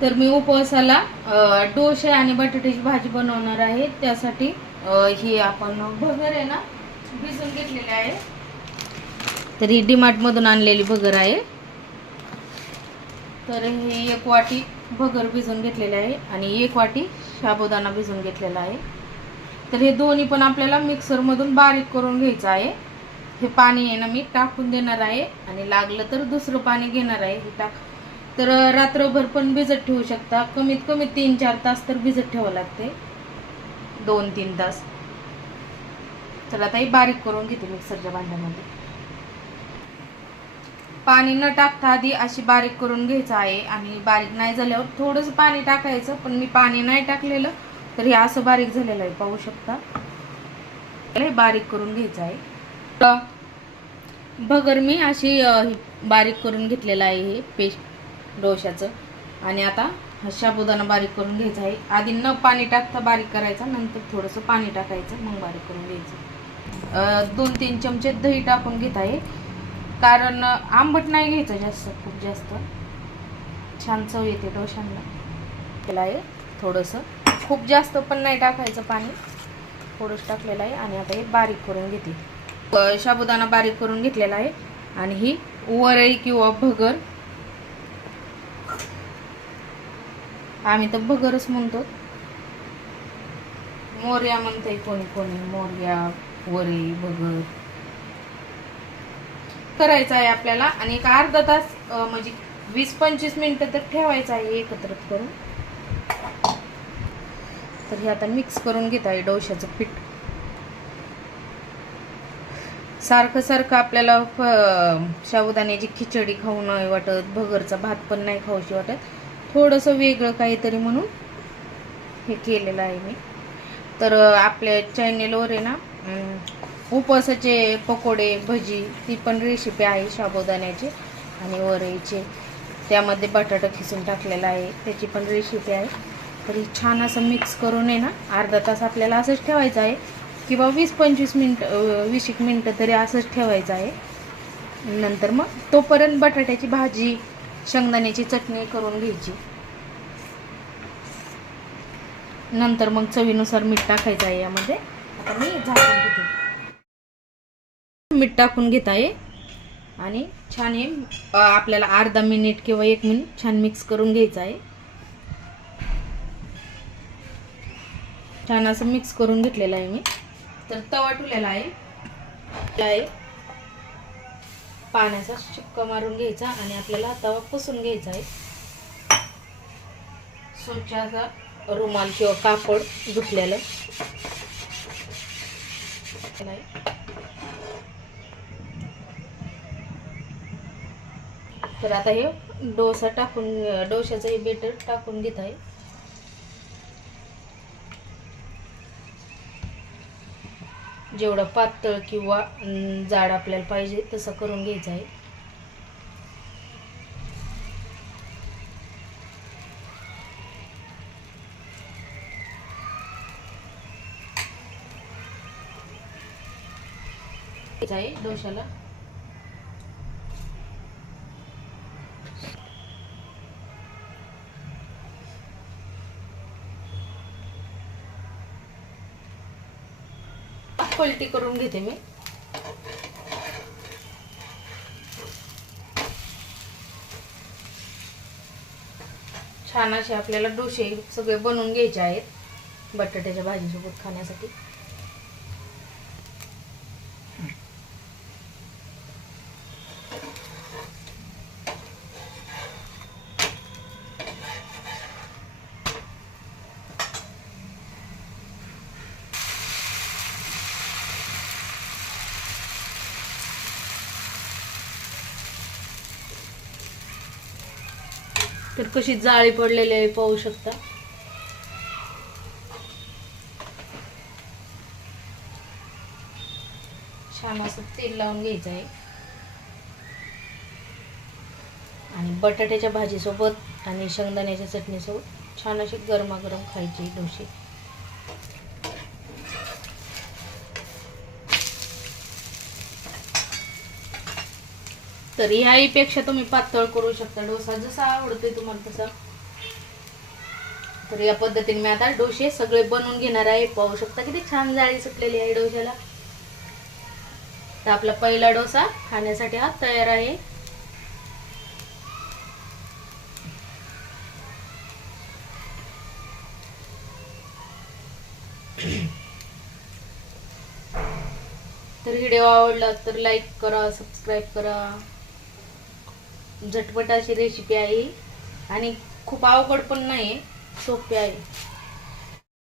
तर मी उपवासाला डोसे आणि बटाट्याची भाजी बनवणार आहे. त्यासाठी ही आपण भगर आहे ना भिजून घेतलेली आहे. तर ही डिमार्टमधून आणलेली भगर आहे. तर हे एक वाटी भगर भिजून घेतलेले आहे आणि एक वाटी साबुदाणा भिजून घेतलेला आहे. तर हे दोन्ही पण आपल्याला मिक्सरमधून बारीक करून घ्यायचं आहे. हे पाणी आहे ना मी टाकून देणार आहे. आणि लागलं तर दुसरं पाणी घेणार आहे. हे टाक तर रात्रभर पण भिजत ठेवू शकता. कमीत कमी तीन चार तास तर भिजत ठेवावं लागते. दोन तीन तास. तर आता बारीक करून घेते मिक्सरच्या भांड्यामध्ये. पाणी न टाकता आधी अशी बारीक करून घ्यायचं आहे आणि बारीक नाही झाल्यावर थोडंसं पाणी टाकायचं पण मी पाणी नाही टाकलेलं तर हे असं बारीक झालेलं आहे पाहू शकता. हे बारीक करून घ्यायचं आहे. भगर मी अशी बारीक करून घेतलेलं आहे हे पेस्ट. डोशाचं आणि आता शाबुदाणा बारीक करून घ्यायचा आहे. आधी न पाणी टाकता बारीक करायचा नंतर थोडंसं पाणी टाकायचं मग बारीक करून घ्यायचं. दोन तीन चमचे दही टाकून घेत आहे. कारण आंबट नाही घ्यायचं जास्त खूप जास्त. छान चव येते डोशांना केलं आहे थोडंसं. खूप जास्त पण नाही टाकायचं पाणी. थोडंसं टाकलेलं आहे आणि आता हे बारीक करून घेते. शाबुदाणा बारीक करून घेतलेला आहे. आणि ही वरई किंवा भगर आम्ही तर भगरच म्हणतो. मोर्या म्हणते कोणी कोणी मोर्या वरी भगर. करायचं आहे आपल्याला आणि एक अर्धा तास म्हणजे वीस पंचवीस मिनिटं तर ठेवायचं आहे एकत्र करून. तर हे आता मिक्स करून घेत आहे डोशाचं पीठ. सारखं सारखं आपल्याला शाबुदाण्याची साबुदाण्याची खिचडी खाऊ नाही वाटत भगरचा भात पण नाही खाऊशी वाटत. थोडंसं वेगळं काहीतरी म्हणून हे केलेलं आहे मी. तर आपल्या चॅनेलवर आहे ना उपवासाचे पकोडे भजी ती पण रेसिपी आहे साबुदाण्याची. आणि वरईचे त्यामध्ये बटाटा खिसून टाकलेला आहे त्याची पण रेसिपी आहे. तर ही छान असं मिक्स करून आहे ना अर्धा तास आपल्याला असंच ठेवायचं आहे. किंवा वीस पंचवीस मिनटं वीस एक मिनटं तरी असंच ठेवायचं आहे. नंतर मग तोपर्यंत बटाट्याची भाजी शेंगदाण्याची चटणी करून घ्यायची. नंतर मग चवीनुसार मीठ टाकायचं आहे यामध्ये. आता मी झाकून घेते मीठ टाकून घेत आहे. आणि छान हे आपल्याला अर्धा मिनिट किंवा एक मिनिट छान मिक्स करून घ्यायचं आहे. छान असं मिक्स करून घेतलेलं आहे मी. तर तवा ठुलेला आहे. आहे. पाण्याचा शिक्का मारून घ्यायचा आणि आपल्याला तवा पुसून घ्यायचा आहे. स्वच्छ असा रुमाल किंवा कापड धुतलेलं. तर आता हे डोसा टाकून डोशाचं हे बेटर टाकून घेत आहे. जेवढं पातळ किंवा जाड आपल्याला पाहिजे तसं करून घ्यायचं आहे. आहे डोशाला पलटी करून घेते मी. छान असे आपल्याला डोसे सगळे बनवून घ्यायचे आहेत बटाट्याच्या भाजीसोबत खाण्यासाठी. तर कशी जाळी पडलेली आहे पाहू शकता. छान असं तेल लावून घ्यायचं आहे. आणि बटाट्याच्या भाजीसोबत आणि शेंगदाण्याच्या चटणीसोबत छान असे गरमागरम खायचे डोसे तर याहीपेक्षा तुम्ही पातळ करू शकता. डोसा जसा आवडतोय तुम्हाला तसा. तर या पद्धतीने मी आता डोसे सगळे बनवून घेणार आहे. पाहू शकता किती छान जाळी सुटलेली आहे डोश्याला. तर आपला पहिला डोसा खाण्यासाठी हा तयार आहे. तर व्हिडिओ आवडला तर लाईक करा सबस्क्राईब करा. झटपट अशी रेसिपी आहे. आणि खूप अवघड पण नाही सोपी आहे.